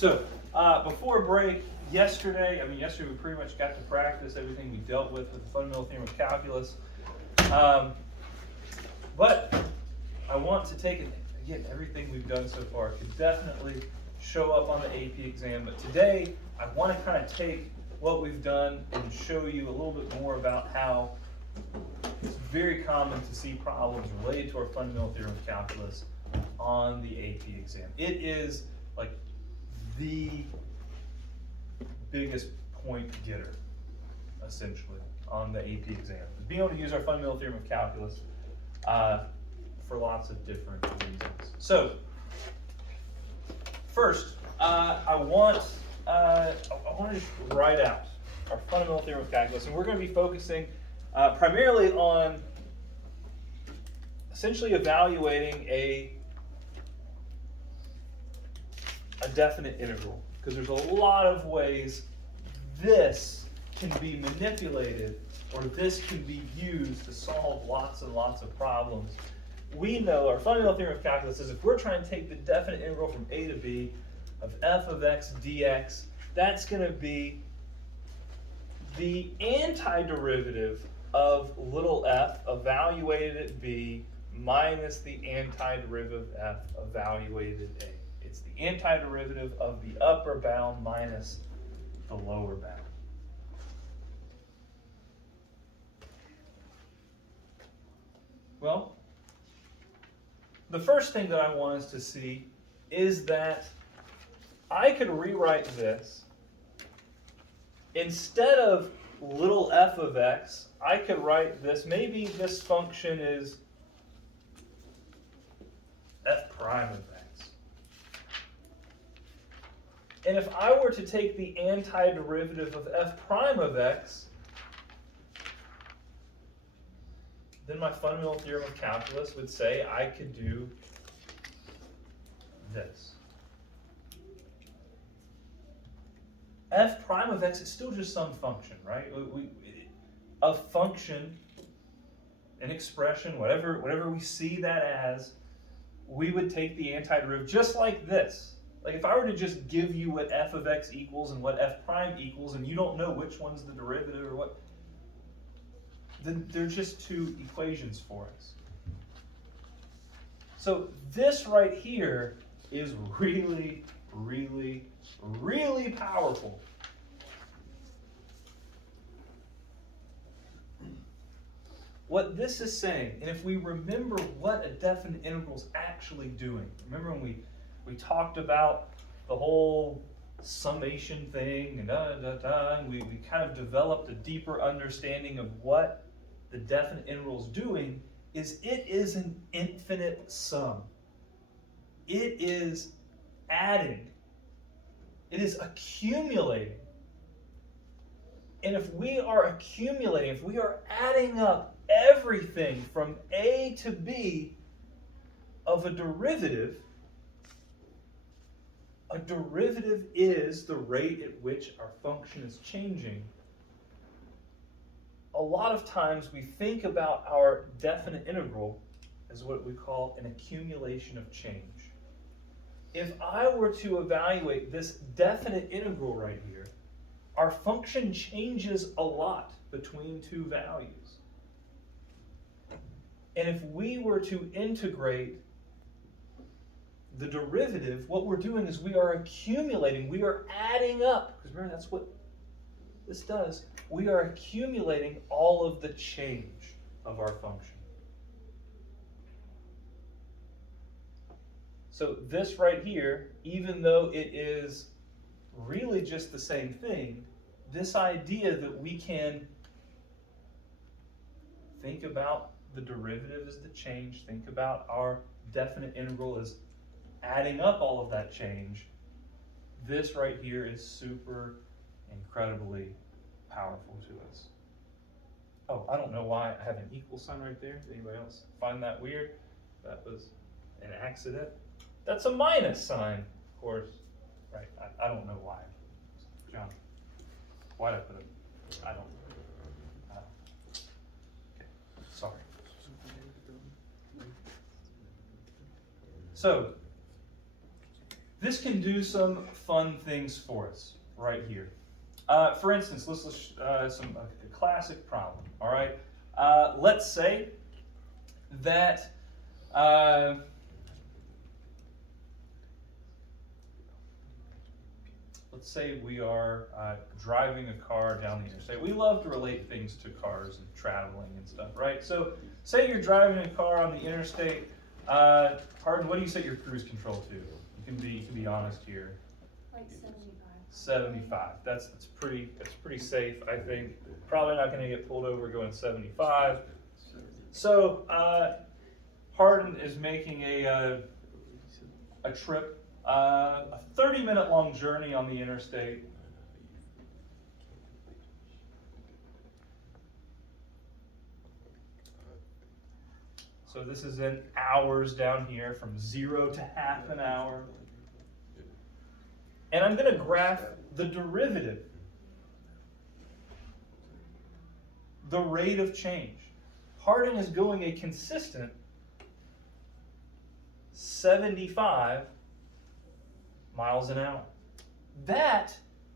So before break, yesterday we pretty much got to practice everything we dealt with the fundamental theorem of calculus. But I want to take it, again, everything we've done so far could definitely show up on the AP exam. But today, I want to kind of take what we've done and show you a little bit more about how it's very common to see problems related to our fundamental theorem of calculus on the AP exam. It is like the biggest point getter, essentially, on the AP exam. Being able to use our fundamental theorem of calculus for lots of different reasons. So, first, I want to just write out our fundamental theorem of calculus, and we're going to be focusing primarily on essentially evaluating a definite integral, because there's a lot of ways this can be manipulated or this can be used to solve lots and lots of problems. We know our fundamental theorem of calculus is if we're trying to take the definite integral from a to b of f of x dx, that's going to be the antiderivative of little f evaluated at b minus the antiderivative of f evaluated at a. It's the antiderivative of the upper bound minus the lower bound. Well, the first thing that I want us to see is that I could rewrite this. Instead of little f of x, I could write this. Maybe this function is f prime of x. And if I were to take the antiderivative of f prime of x, then my fundamental theorem of calculus would say I could do this. F prime of x is still just some function, right? A function, an expression, whatever we see that as, we would take the antiderivative just like this. Like if I were to just give you what f of x equals and what f prime equals, and you don't know which one's the derivative or what, then they're just two equations for us. So this right here is really, really, really powerful. What this is saying, and if we remember what a definite integral is actually doing, remember when we talked about the whole summation thing and and we kind of developed a deeper understanding of what the definite integral is doing, is it is an infinite sum. It is adding. It is accumulating. And if we are accumulating, if we are adding up everything from a to b of a derivative is the rate at which our function is changing. A lot of times we think about our definite integral as what we call an accumulation of change. If I were to evaluate this definite integral right here, our function changes a lot between two values. And if we were to integrate the derivative, what we're doing is we are accumulating, we are adding up, because remember that's what this does. We are accumulating all of the change of our function. So this right here, even though it is really just the same thing, this idea that we can think about the derivative as the change, think about our definite integral as adding up all of that change, this right here is super incredibly powerful to us. Oh, I don't know why I have an equal sign right there. Does anybody else find that weird? That was an accident. That's a minus sign, of course. Right, I don't know why. John, why'd I put it? I don't know. Okay, sorry. So, this can do some fun things for us right here. For instance, let's a classic problem. All right, let's say that let's say we are driving a car down the interstate. We love to relate things to cars and traveling and stuff, right? So, say you're driving a car on the interstate. Pardon, what do you set your cruise control to? You can be honest here. Like 75. 75. That's pretty safe, I think. Probably not going to get pulled over going 75. So Hardin is making a trip, a 30-minute long journey on the interstate. So this is in hours down here, from 0 to half an hour. And I'm going to graph the derivative, the rate of change. Hardin is going a consistent 75 miles an hour. That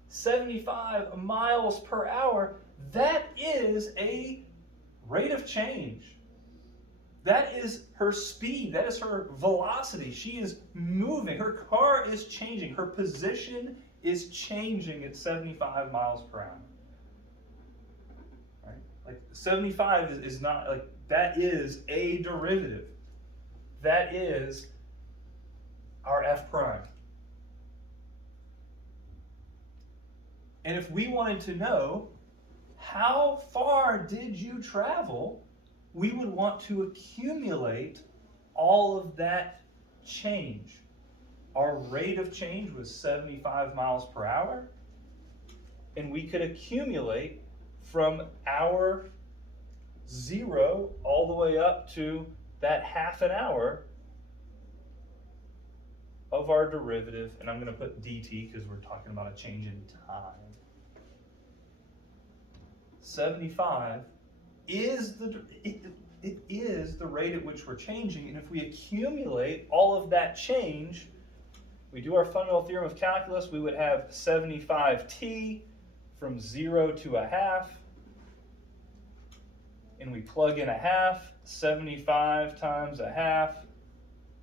75 miles per hour, that is a rate of change. That is her speed. That is her velocity. She is moving. Her car is changing. Her position is changing at 75 miles per hour. Right? Like 75 is not like, that is a derivative. That is our f prime. And if we wanted to know how far did you travel, we would want to accumulate all of that change. Our rate of change was 75 miles per hour, and we could accumulate from hour 0 all the way up to that half an hour of our derivative, and I'm going to put dt because we're talking about a change in time. 75 is it is the rate at which we're changing, and if we accumulate all of that change, we do our fundamental theorem of calculus, we would have 75t from 0 to a half, and we plug in a half, 75 times a half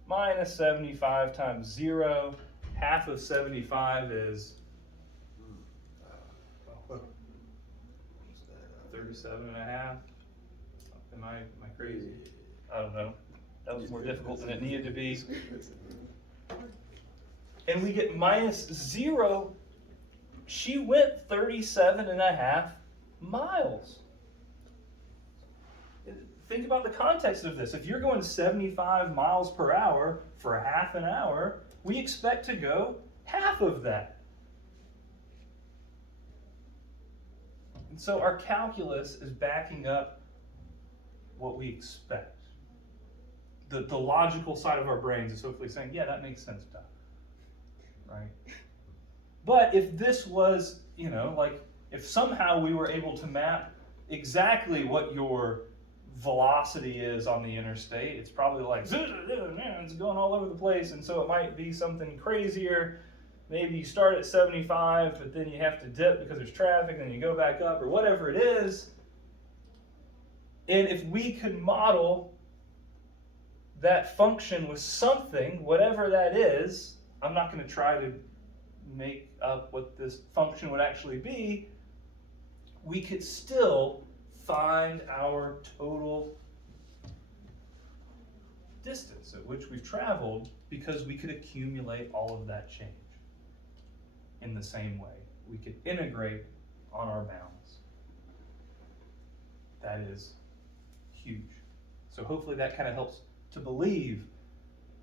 minus 75 times 0. Half of 75 is 37 and a half. Am I crazy? I don't know. That was more difficult than it needed to be. And we get minus 0. She went 37 and a half miles. Think about the context of this. If you're going 75 miles per hour for half an hour, we expect to go half of that. And so our calculus is backing up what we expect. The logical side of our brains is hopefully saying, yeah, that makes sense, Doc. Right? But if this was, like if somehow we were able to map exactly what your velocity is on the interstate, it's probably like, it's going all over the place, and so it might be something crazier. Maybe you start at 75, but then you have to dip because there's traffic, and then you go back up, or whatever it is. And if we could model that function with something, whatever that is, I'm not going to try to make up what this function would actually be, we could still find our total distance at which we've traveled, because we could accumulate all of that change in the same way. We could integrate on our bounds. That is huge. So hopefully that kind of helps to believe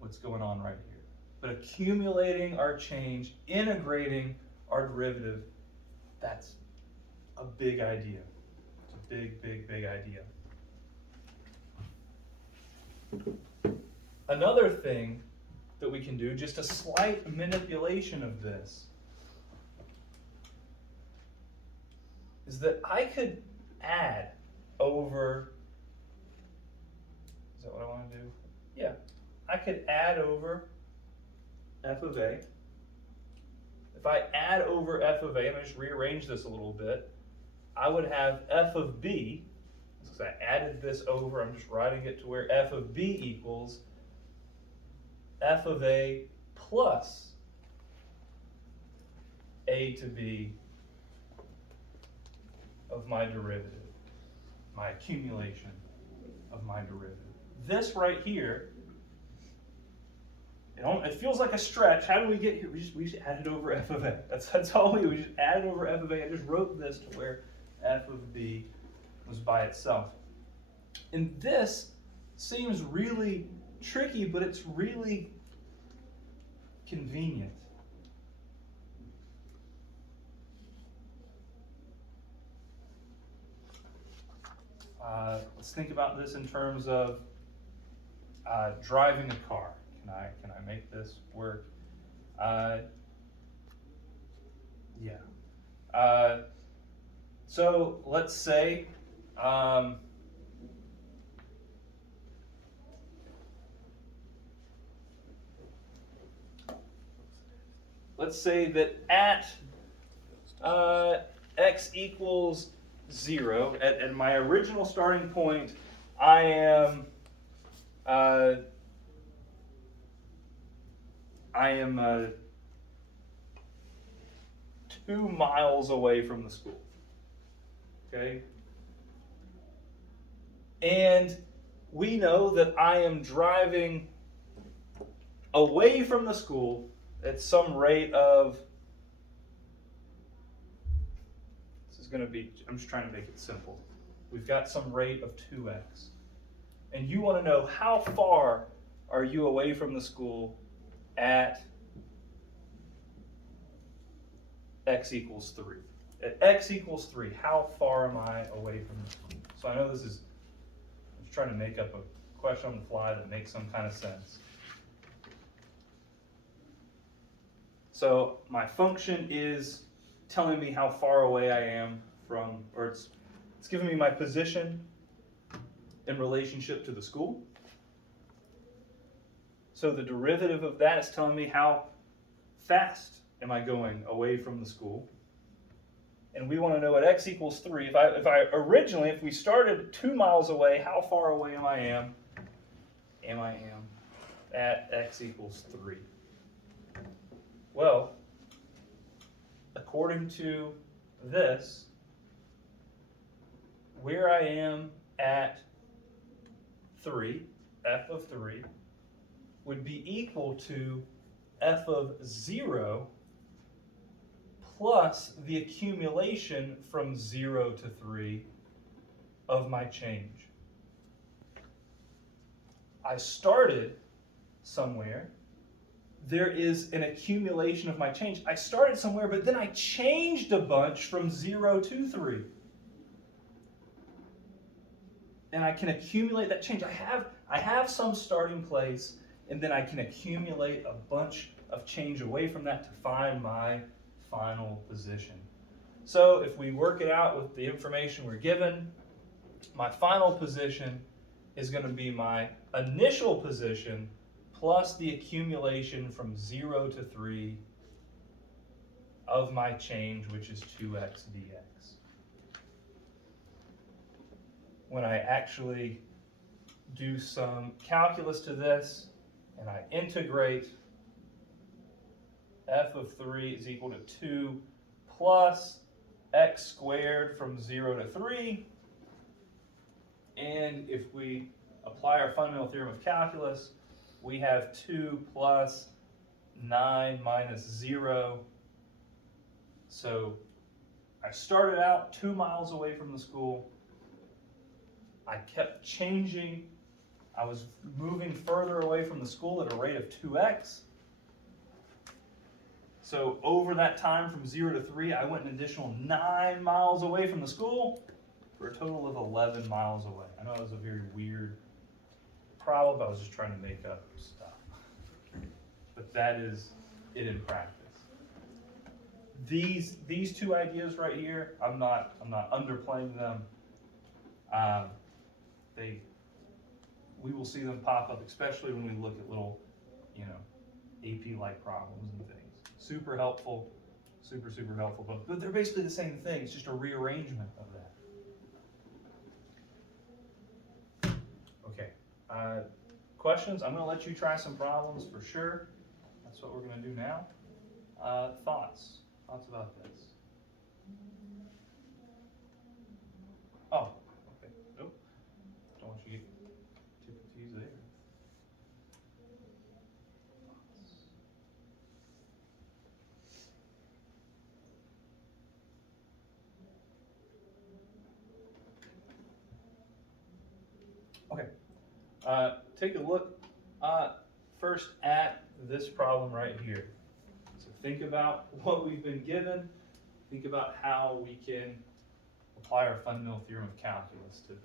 what's going on right here. But accumulating our change, integrating our derivative, that's a big idea. It's a big, big, big idea. Another thing that we can do, just a slight manipulation of this, is that I could add over, is that what I want to do? Yeah, I could add over f of a if I add over f of a, and I just rearrange this a little bit, I would have f of b, because I added this over, I'm just writing it to where f of b equals f of a plus a to b of my derivative, my accumulation of my derivative. This right here, it feels like a stretch. How do we get here? We just added over f of a. That's all we just added over f of a. I just wrote this to where f of b was by itself. And this seems really tricky, but it's really convenient. Let's think about this in terms of driving a car. Can I make this work? Yeah. So let's say that at x equals 0, at my original starting point, I am 2 miles away from the school. Okay? And we know that I am driving away from the school at some rate of, this is going to be, I'm just trying to make it simple. We've got some rate of 2x. And you want to know how far are you away from the school at x equals 3. At x equals 3, how far am I away from the school? So I know this is, I'm just trying to make up a question on the fly that makes some kind of sense. So my function is telling me how far away I am from, or it's giving me my position in relationship to the school. So the derivative of that is telling me how fast am I going away from the school. And we want to know at x equals 3, if we started 2 miles away, how far away am I at x equals 3? Well, according to this, where I am at 3, f of 3, would be equal to f of 0 plus the accumulation from 0 to 3 of my change. I started somewhere. There is an accumulation of my change. I started somewhere, but then I changed a bunch from 0 to 3. And I can accumulate that change. I have some starting place, and then I can accumulate a bunch of change away from that to find my final position. So if we work it out with the information we're given, my final position is going to be my initial position plus the accumulation from 0 to 3 of my change, which is 2x dx. When I actually do some calculus to this, and I integrate, f of 3 is equal to 2 plus x squared from 0 to 3. And if we apply our fundamental theorem of calculus, we have 2 plus 9 minus 0. So I started out 2 miles away from the school. I kept changing. I was moving further away from the school at a rate of 2x. So over that time from 0 to 3, I went an additional 9 miles away from the school for a total of 11 miles away. I know it was a very weird problem, but I was just trying to make up stuff. But that is it in practice. These two ideas right here, I'm not underplaying them. We will see them pop up, especially when we look at little, AP-like problems and things. Super helpful. super, super helpful book. But they're basically the same thing. It's just a rearrangement of that. Okay. Questions? I'm going to let you try some problems for sure. That's what we're going to do now. Thoughts? Thoughts about this? Oh, okay. Nope. Don't want you to get too confused there. Okay. Take a look first at this problem right here. So think about what we've been given. Think about how we can apply our fundamental theorem of calculus to this.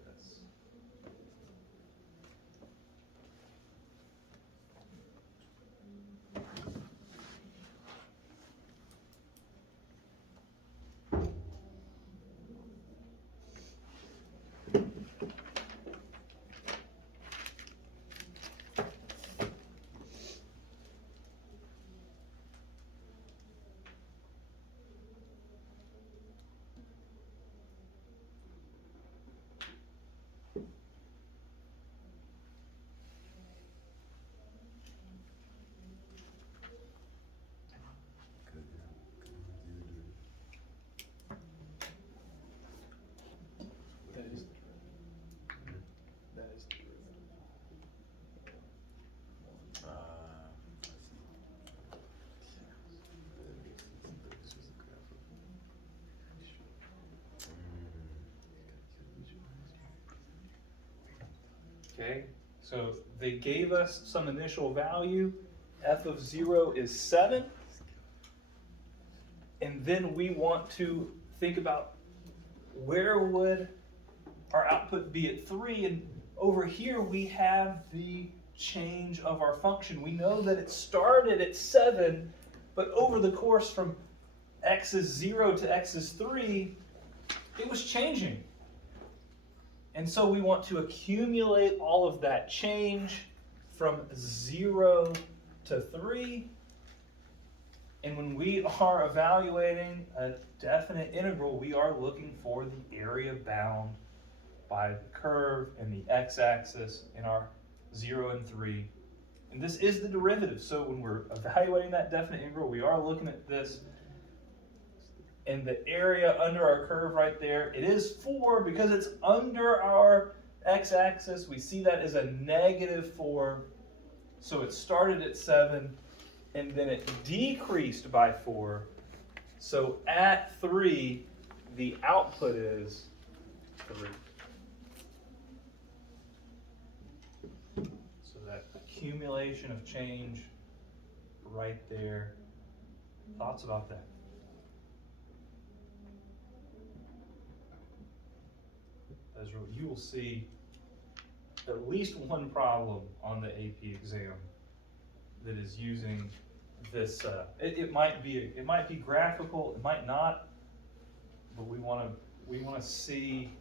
That is the Okay, so they gave us some initial value. F of 0 is 7. And then we want to think about where would our output be at 3. And over here we have the change of our function. We know that it started at 7, but over the course from x is 0 to x is 3, it was changing. And so we want to accumulate all of that change from 0 to 3. And when we are evaluating a definite integral, we are looking for the area bound by the curve and the x-axis in our 0 and 3. And this is the derivative. So when we're evaluating that definite integral, we are looking at this. And the area under our curve right there, it is 4 because it's under our x-axis. We see that as a -4. So it started at 7, and then it decreased by 4. So at 3, the output is 3. So that accumulation of change right there. Thoughts about that? Ezra, you will see at least one problem on the AP exam that is using this. It might be graphical, it might not, but we want to see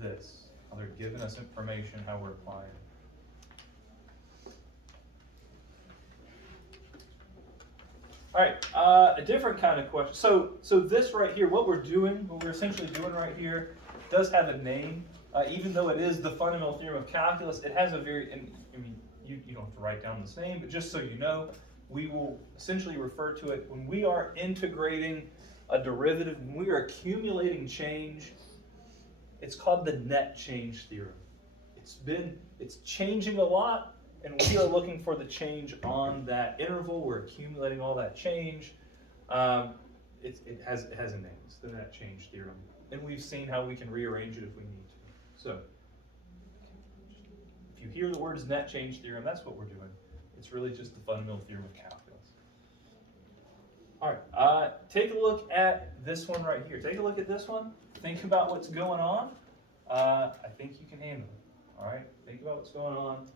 this. How they're giving us information, how we're applying it. All right, a different kind of question. So this right here, what we're essentially doing right here, does have a name. Even though it is the fundamental theorem of calculus, it has a very, you don't have to write down this name, but just so you know, we will essentially refer to it when we are integrating a derivative, when we are accumulating change, it's called the net change theorem. It's changing a lot, and we are looking for the change on that interval. We're accumulating all that change. It has a name. It's the net change theorem. And we've seen how we can rearrange it if we need to. So, if you hear the words net change theorem, that's what we're doing. It's really just the fundamental theorem of calculus. All right, take a look at this one right here. Take a look at this one. Think about what's going on. I think you can handle it. All right, think about what's going on.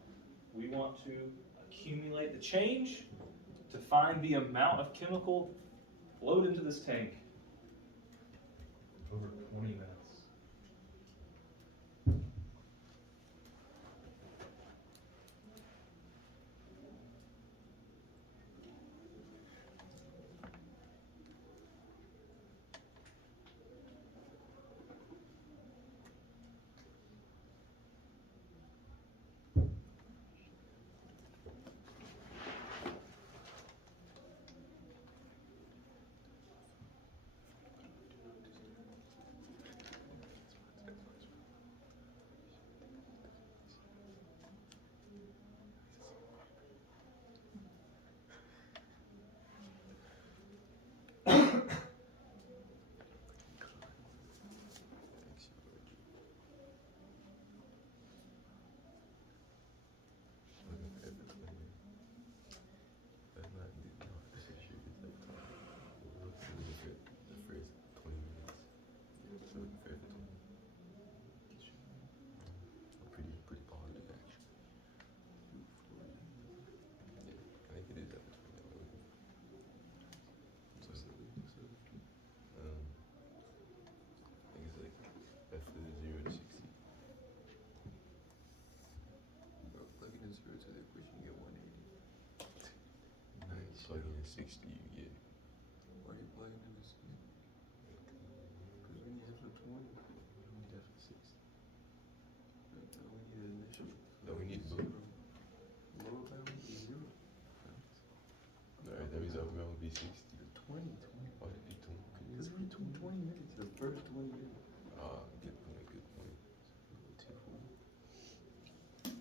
We want to accumulate the change to find the amount of chemical flowed into this tank over 20 minutes. plug in 60, you get. Why you plugging in the 60? Because we need it for 20. We need that for 60. We need the initial. No, we need blue. Lower bound is 0. Alright, that means upper bound would be 60. 20. Why did it be 20? Because we're 20 minutes. The first 20 minutes. Good point, good point. 240.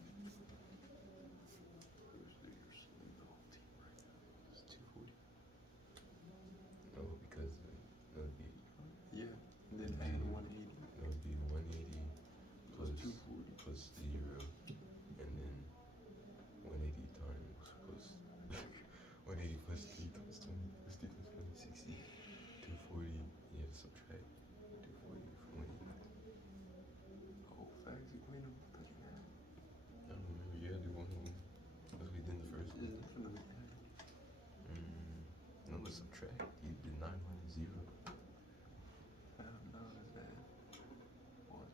It's 240. No, because that would be, Yeah. And then add 180. that would be 180 Plus plus 240. plus 0, and then 180 times plus 180 plus 3 times 20 plus 3 times 20, 60. 240, you have to subtract 240 from 180. Oh, facts equate them. I don't remember, you had to do one of them. That's what we did in the first one. It's definitely add. No, let's subtract. You did 9 minus 0. I don't know, is that? Watch.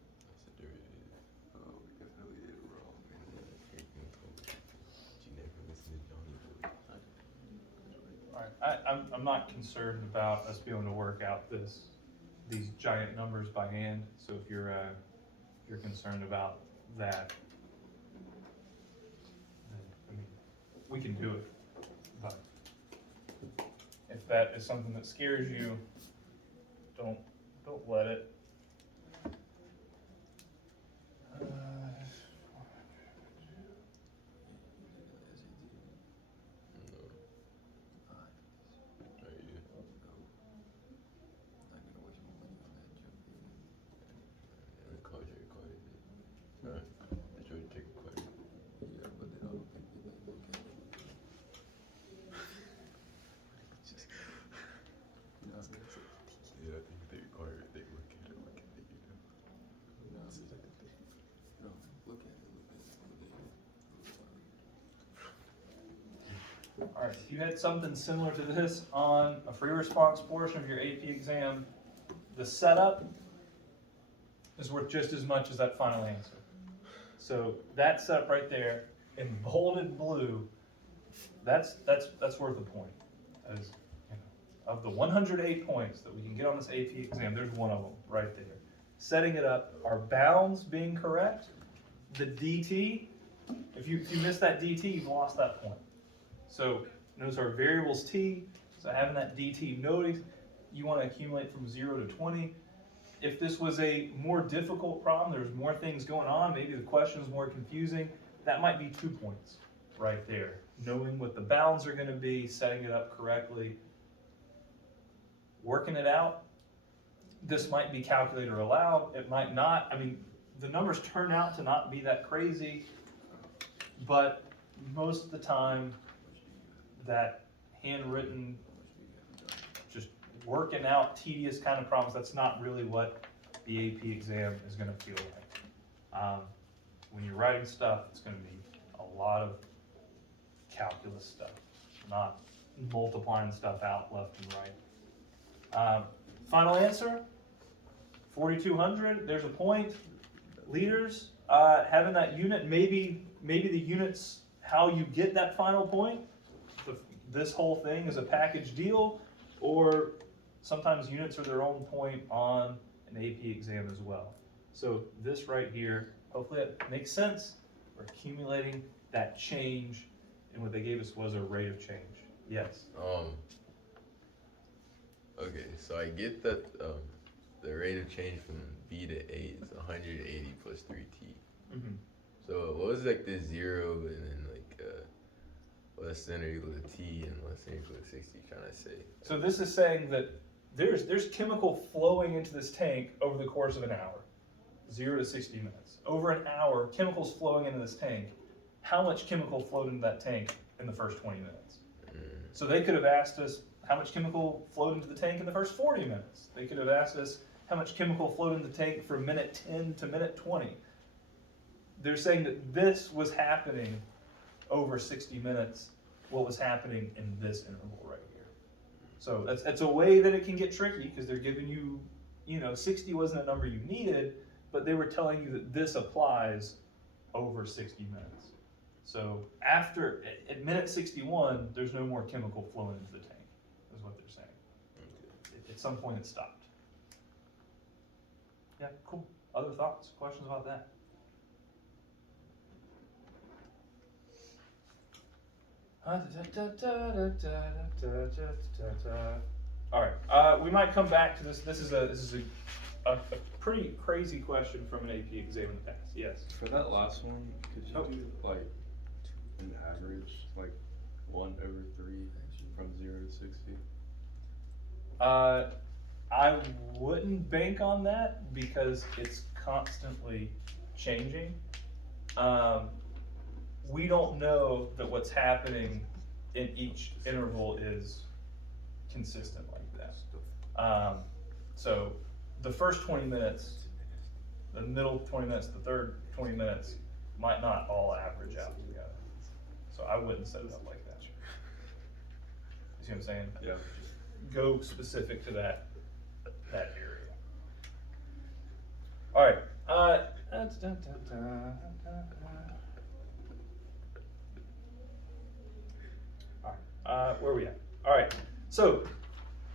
That's a derivative. Oh, we definitely did it wrong, man. You're gonna tell me. You never listen to Johnny Boy. Alright, I'm not concerned about us being able to work out these giant numbers by hand, so if you're concerned about that, then, I mean, we can do it, but if that is something that scares you, don't let it. No. Are you? Record it. Alright. Did you take a quick? Yeah, but then I don't think they like look at it. Just, you know what I'm saying? Yeah, I think they require it. They look at it, you know. You know, it's like they, you know, look at it. Alright, if you had something similar to this on a free response portion of your AP exam, the setup is worth just as much as that final answer. So that setup right there in bolded blue, that's worth a point. As, you know, of the 108 points that we can get on this AP exam, there's one of them right there. Setting it up, our bounds being correct, the DT, if you miss that DT, you've lost that point. So notice our variables T, so having that DT noted, you want to accumulate from 0 to 20. If this was a more difficult problem, there's more things going on, maybe the question is more confusing, that might be 2 points right there. Knowing what the bounds are going to be, setting it up correctly, working it out. This might be calculator allowed, it might not. I mean, the numbers turn out to not be that crazy, but most of the time, that handwritten, just working out tedious kind of problems, that's not really what the AP exam is going to feel like. When you're writing stuff, it's going to be a lot of calculus stuff, not multiplying stuff out left and right. Final answer, 4,200, there's a point. Leaders, having that unit, maybe the unit's how you get that final point. This whole thing is a package deal, or sometimes units are their own point on an AP exam as well. So this right here, hopefully that makes sense. We're accumulating that change, and what they gave us was a rate of change. Yes? Okay, so I get that the rate of change from B to A is 180 plus 3t. Mm-hmm. So what was like the 0 and then like less than or equal to t and less than or equal to 60 trying to say? So this is saying that there's chemical flowing into this tank over the course of an hour, 0 to 60 minutes. Over an hour, chemicals flowing into this tank. How much chemical flowed into that tank in the first 20 minutes? So they could have asked us how much chemical flowed into the tank in the first 40 minutes. They could have asked us how much chemical flowed into the tank from minute 10 to minute 20. They're saying that this was happening over 60 minutes, what was happening in this interval right here. So that's a way that it can get tricky because they're giving you, 60 wasn't a number you needed, but they were telling you that this applies over 60 minutes. So at minute 61, there's no more chemical flowing into the tank, is what they're saying. At some point it stopped. Yeah, cool. Other thoughts, questions about that? All right, we might come back to this. This is a pretty crazy question from an AP exam in the past. Yes. For that last one, could you do like an average, like 1/3 from 0 to 60? I wouldn't bank on that because it's constantly changing. We don't know that what's happening in each interval is consistent like that. So the first 20 minutes, the middle 20 minutes, the third 20 minutes might not all average out together. So I wouldn't set it up like that. You see what I'm saying? Yeah. Go specific to that area. All right. Where are we at? All right. So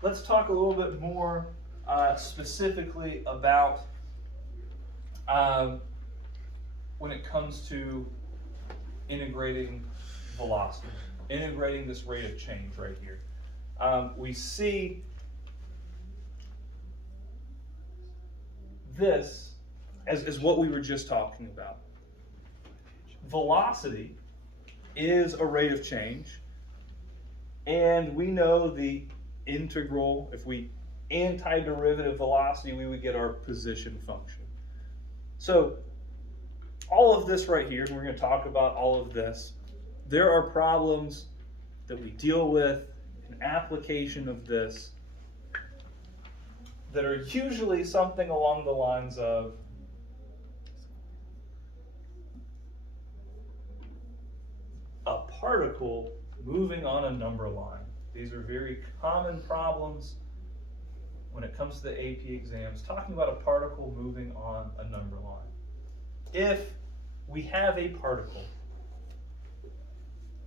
let's talk a little bit more specifically about when it comes to integrating velocity, integrating this rate of change right here. We see this as what we were just talking about. Velocity is a rate of change, and we know the integral, if we antiderivative velocity, we would get our position function. So all of this right here, and we're going to talk about all of this, there are problems that we deal with in application of this that are usually something along the lines of a particle moving on a number line. These are very common problems when it comes to the AP exams, talking about a particle moving on a number line. If we have a particle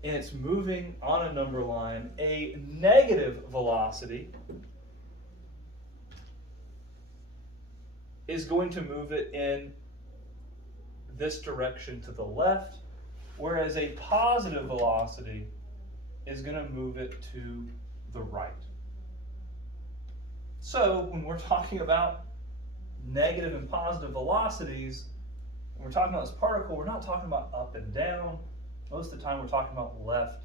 and it's moving on a number line, a negative velocity is going to move it in this direction to the left, whereas a positive velocity is going to move it to the right. So when we're talking about negative and positive velocities, when we're talking about this particle, we're not talking about up and down. Most of the time we're talking about left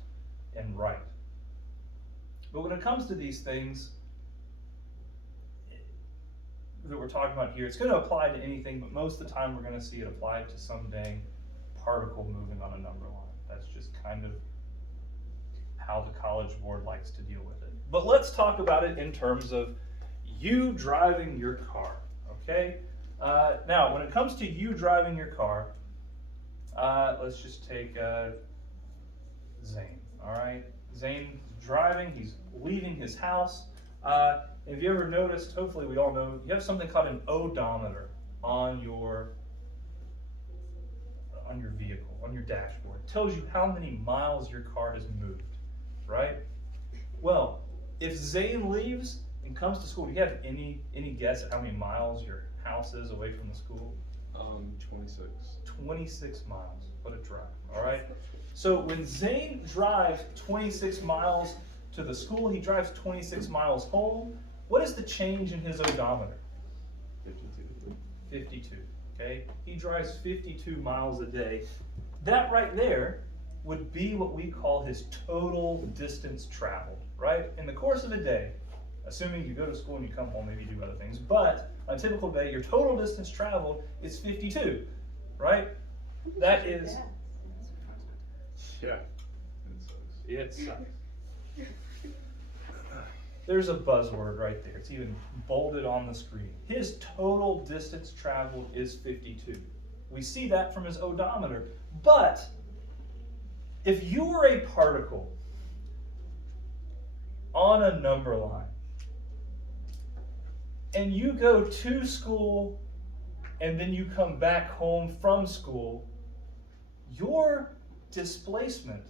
and right. But when it comes to these things that we're talking about here, it's going to apply to anything, but most of the time we're going to see it applied to some dang particle moving on a number line. That's just kind of how the College Board likes to deal with it. But let's talk about it in terms of you driving your car, okay? Now, when it comes to you driving your car, let's just take Zane, all right? Zane's driving, he's leaving his house. If you ever noticed, hopefully we all know, you have something called an odometer on your vehicle, on your dashboard. It tells you how many miles your car has moved, right? Well, if Zane leaves and comes to school, do you have any guess at how many miles your house is away from the school? 26. 26 miles. What a drive, all right? So when Zane drives 26 miles to the school, he drives 26 miles home. What is the change in his odometer? 52. 52, okay? He drives 52 miles a day. That right there would be what we call his total distance traveled, right? In the course of a day, assuming you go to school and you come home, maybe you do other things, but on a typical day, your total distance traveled is 52, right? That is... Yeah. It sucks. There's a buzzword right there. It's even bolded on the screen. His total distance traveled is 52. We see that from his odometer. But if you were a particle on a number line, and you go to school and then you come back home from school, your displacement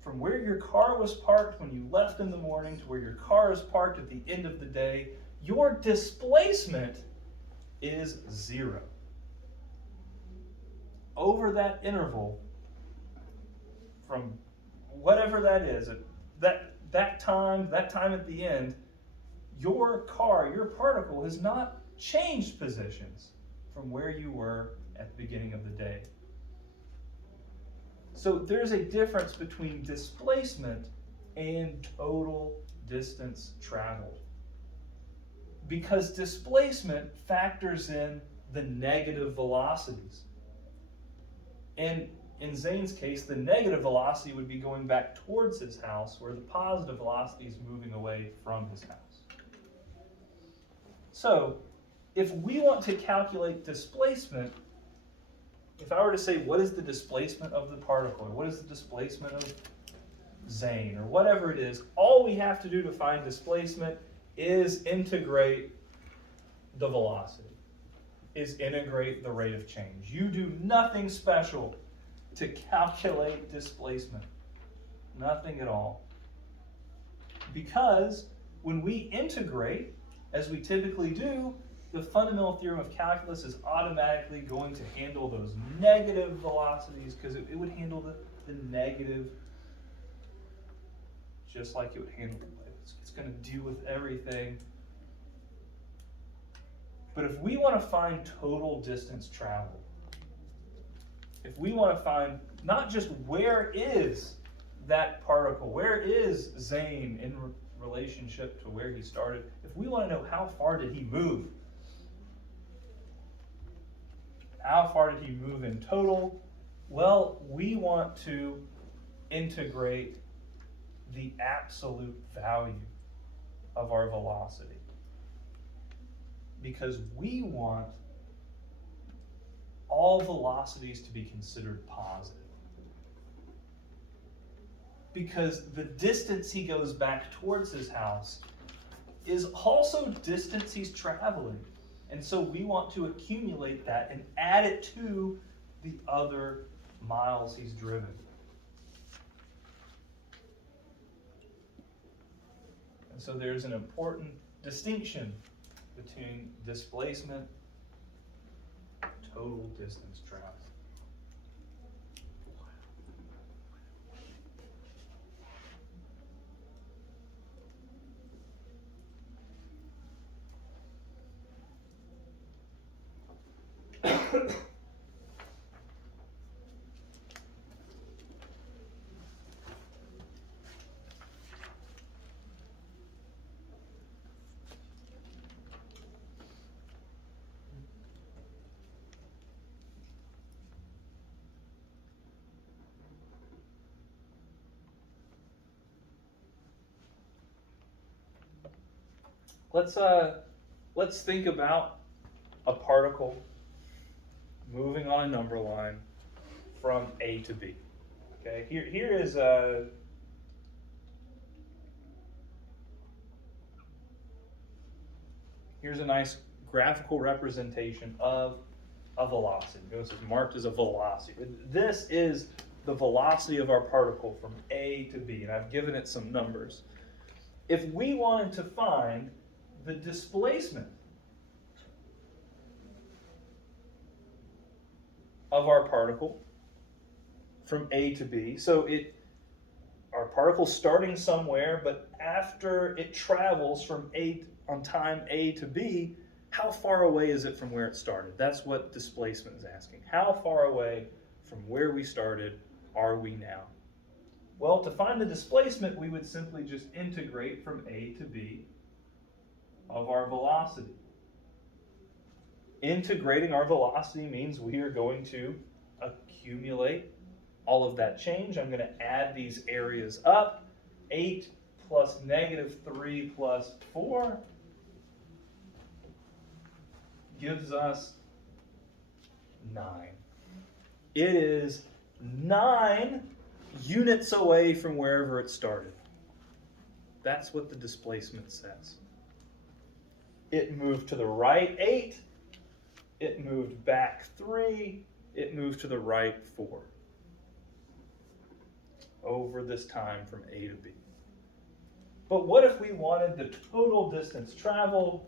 from where your car was parked when you left in the morning to where your car is parked at the end of the day, your displacement is 0. Over that interval, from whatever that is, that time at the end, your car, your particle has not changed positions from where you were at the beginning of the day. So there's a difference between displacement and total distance traveled. Because displacement factors in the negative velocities. And in Zane's case, the negative velocity would be going back towards his house, where the positive velocity is moving away from his house. So, if we want to calculate displacement, if I were to say, what is the displacement of the particle, or what is the displacement of Zane, or whatever it is, all we have to do to find displacement is integrate the velocity, is integrate the rate of change. You do nothing special to calculate displacement. Nothing at all. Because when we integrate, as we typically do, the fundamental theorem of calculus is automatically going to handle those negative velocities, because it would handle the negative just like it would handle the wave. It's going to deal with everything. But if we want to find total distance traveled, if we want to find not just where is that particle, where is Zane in relationship to where he started, if we want to know how far did he move, how far did he move in total, well, we want to integrate the absolute value of our velocity, because we want all velocities to be considered positive. Because the distance he goes back towards his house is also distance he's traveling. And so we want to accumulate that and add it to the other miles he's driven. And so there's an important distinction between displacement and total distance traveled. Let's think about a particle moving on a number line from A to B. Okay, here's a nice graphical representation of a velocity. This is marked as a velocity. This is the velocity of our particle from A to B, and I've given it some numbers. If we wanted to find the displacement of our particle from A to B, so our particle's starting somewhere, but after it travels from on time A to B, how far away is it from where it started? That's what displacement is asking. How far away from where we started are we now? Well, to find the displacement, we would simply just integrate from A to B of our velocity. Integrating our velocity means we are going to accumulate all of that change. I'm going to add these areas up. 8 plus -3 plus 4 gives us 9. It is 9 units away from wherever it started. That's what the displacement says. It moved to the right 8, it moved back 3, it moved to the right 4. Over this time from A to B. But what if we wanted the total distance traveled?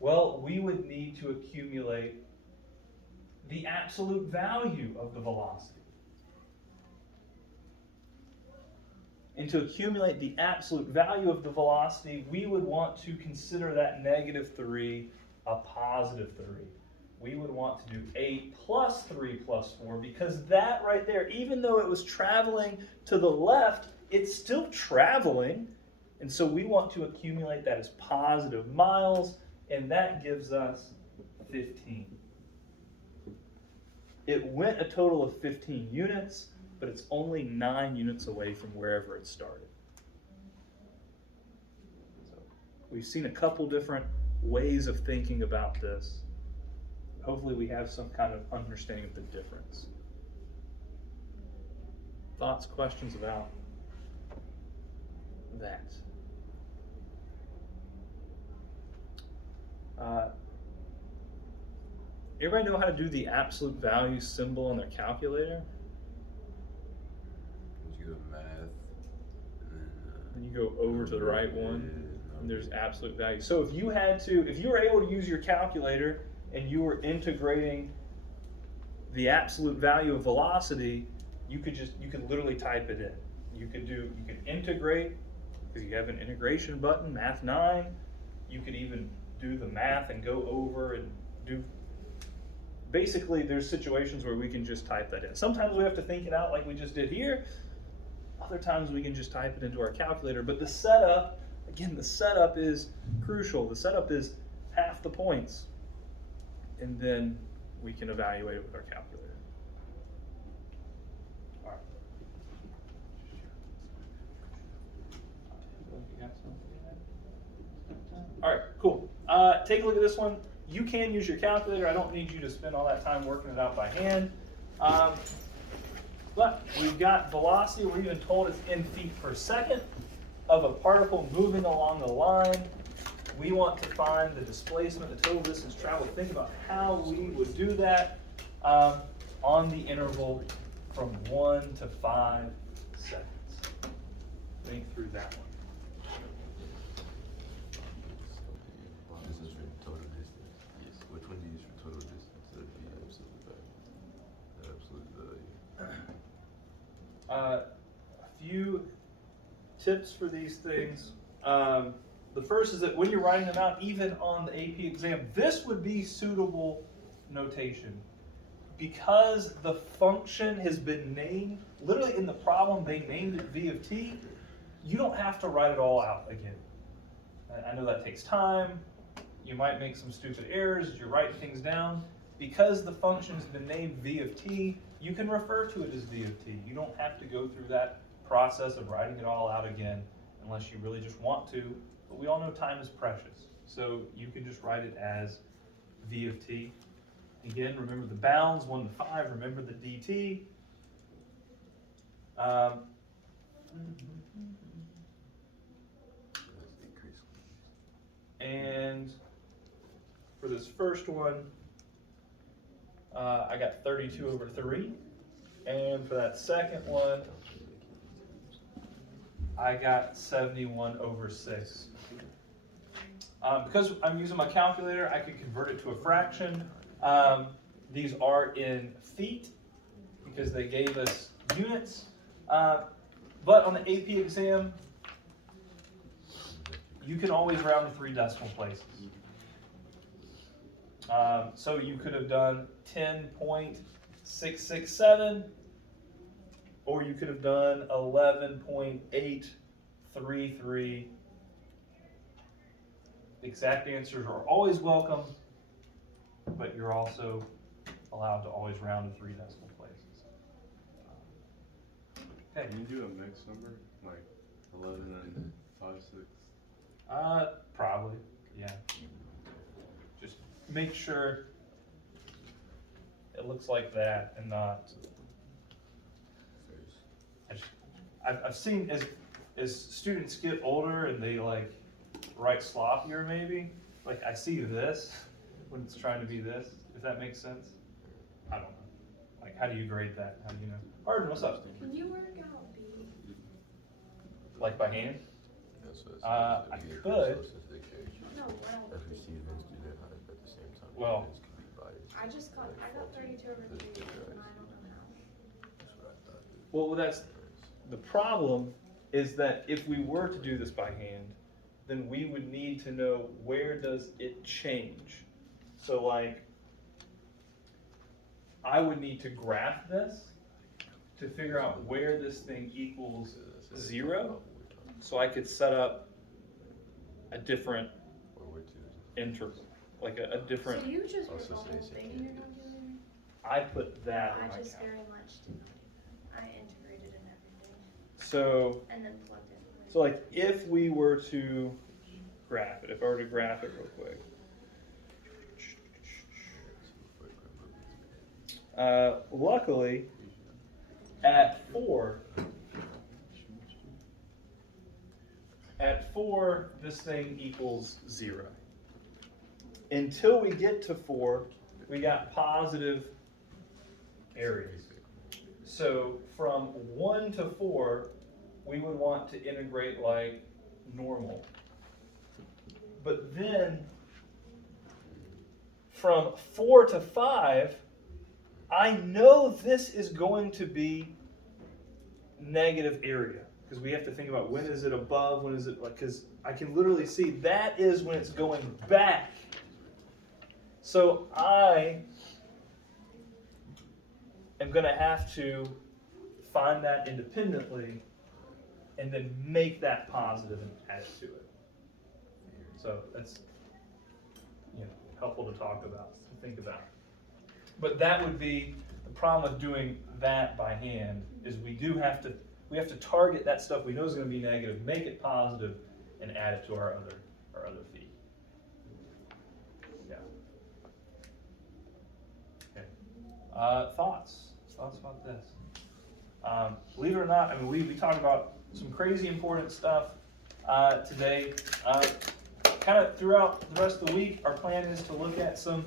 Well, we would need to accumulate the absolute value of the velocity. And to accumulate the absolute value of the velocity, we would want to consider that -3 a +3. We would want to do 8 plus 3 plus 4, because that right there, even though it was traveling to the left, it's still traveling. And so we want to accumulate that as positive miles, and that gives us 15. It went a total of 15 units, but it's only 9 units away from wherever it started. So we've seen a couple different ways of thinking about this. Hopefully we have some kind of understanding of the difference. Thoughts, questions about that? Everybody know how to do the absolute value symbol on their calculator? You go math, and And you go over to the right one, and there's absolute value. So if you were able to use your calculator and you were integrating the absolute value of velocity, you could literally type it in. You could integrate, because you have an integration button, math 9. You could even do the math and go over and do. Basically, there's situations where we can just type that in. Sometimes we have to think it out like we just did here. Other times we can just type it into our calculator. But the setup, again, the setup is crucial. The setup is half the points. And then we can evaluate it with our calculator. All right. All right, cool. Take a look at this one. You can use your calculator. I don't need you to spend all that time working it out by hand. But we've got velocity. We're even told it's in feet per second of a particle moving along the line. We want to find the displacement, the total distance traveled. Think about how we would do that on the interval from 1 to 5 seconds. Think through that one. this is for total distance. Yes. Which one do you use for total distance? That'd be absolute value. Absolute value. A few tips for these things. The first is that when you're writing them out, even on the AP exam, this would be suitable notation. Because the function has been named, literally in the problem they named it v of t, you don't have to write it all out again. I know that takes time. You might make some stupid errors as you're writing things down. Because the function has been named v of t, you can refer to it as v of t. You don't have to go through that process of writing it all out again unless you really just want to. But we all know time is precious. So you can just write it as v of t. Again, remember the bounds, 1 to 5. Remember the dt. And for this first one, I got 32 over 3. And for that second one, I got 71 over 6. Because I'm using my calculator, I could convert it to a fraction. These are in feet because they gave us units. But on the AP exam, you can always round to 3 decimal places. So you could have done 10.667, or you could have done 11.833. Exact answers are always welcome, but you're also allowed to always round to 3 decimal places. Okay. Can you do a mixed number, like 11 and 5, 6? Probably, yeah. Just make sure it looks like that and not. I've seen as students get older and they like write sloppier maybe, like I see this when it's trying to be this, if that makes sense. I don't know. Like, how do you grade that? How do you know? Arden, what's up? Can you work out B? Like by hand? That's what I said. Be a could. resource as they carry. No, well, If we see events do their highest at the same time, Well, events could be biased. I got 32 over 3, and I don't know how. That's what I thought. Well, that's the problem is that if we were to do this by hand, then we would need to know where does it change. So like, I would need to graph this to figure out where this thing equals 0, so I could set up a different interval, like a different. So you just wrote Also the whole says thing it in your can't calculator? I put that in I my just calculator. very much did not do that. I integrated in everything, So, and then plugged it away. so like if we were to graph it, if I were to graph it real quick. Luckily, at 4, this thing equals 0. Until we get to 4, we got positive areas. So from 1 to 4, we would want to integrate like normal. But then from 4 to 5, I know this is going to be negative area, because we have to think about when is it above, when is it like, because I can literally see that is when it's going back. So I am going to have to find that independently and then make that positive and add it to it. So that's, you know, helpful to talk about, to think about. But that would be the problem with doing that by hand, is we have to target that stuff we know is going to be negative, make it positive, and add it to our other feed. Yeah. Okay. Thoughts about this? Believe it or not, I mean, we talked about some crazy important stuff today. Kind of throughout the rest of the week, our plan is to look at some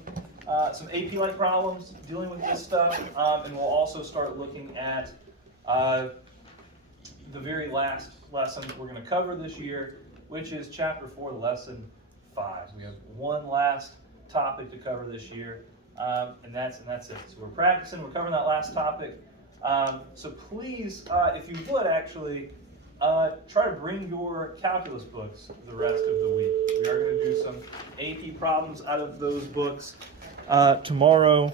AP-like problems dealing with this stuff, and we'll also start looking at the very last lesson that we're going to cover this year, which is Chapter 4, Lesson 5. We have one last topic to cover this year, and that's it. So we're practicing, we're covering that last topic. So please, if you would actually, try to bring your calculus books the rest of the week. We are going to do some AP problems out of those books tomorrow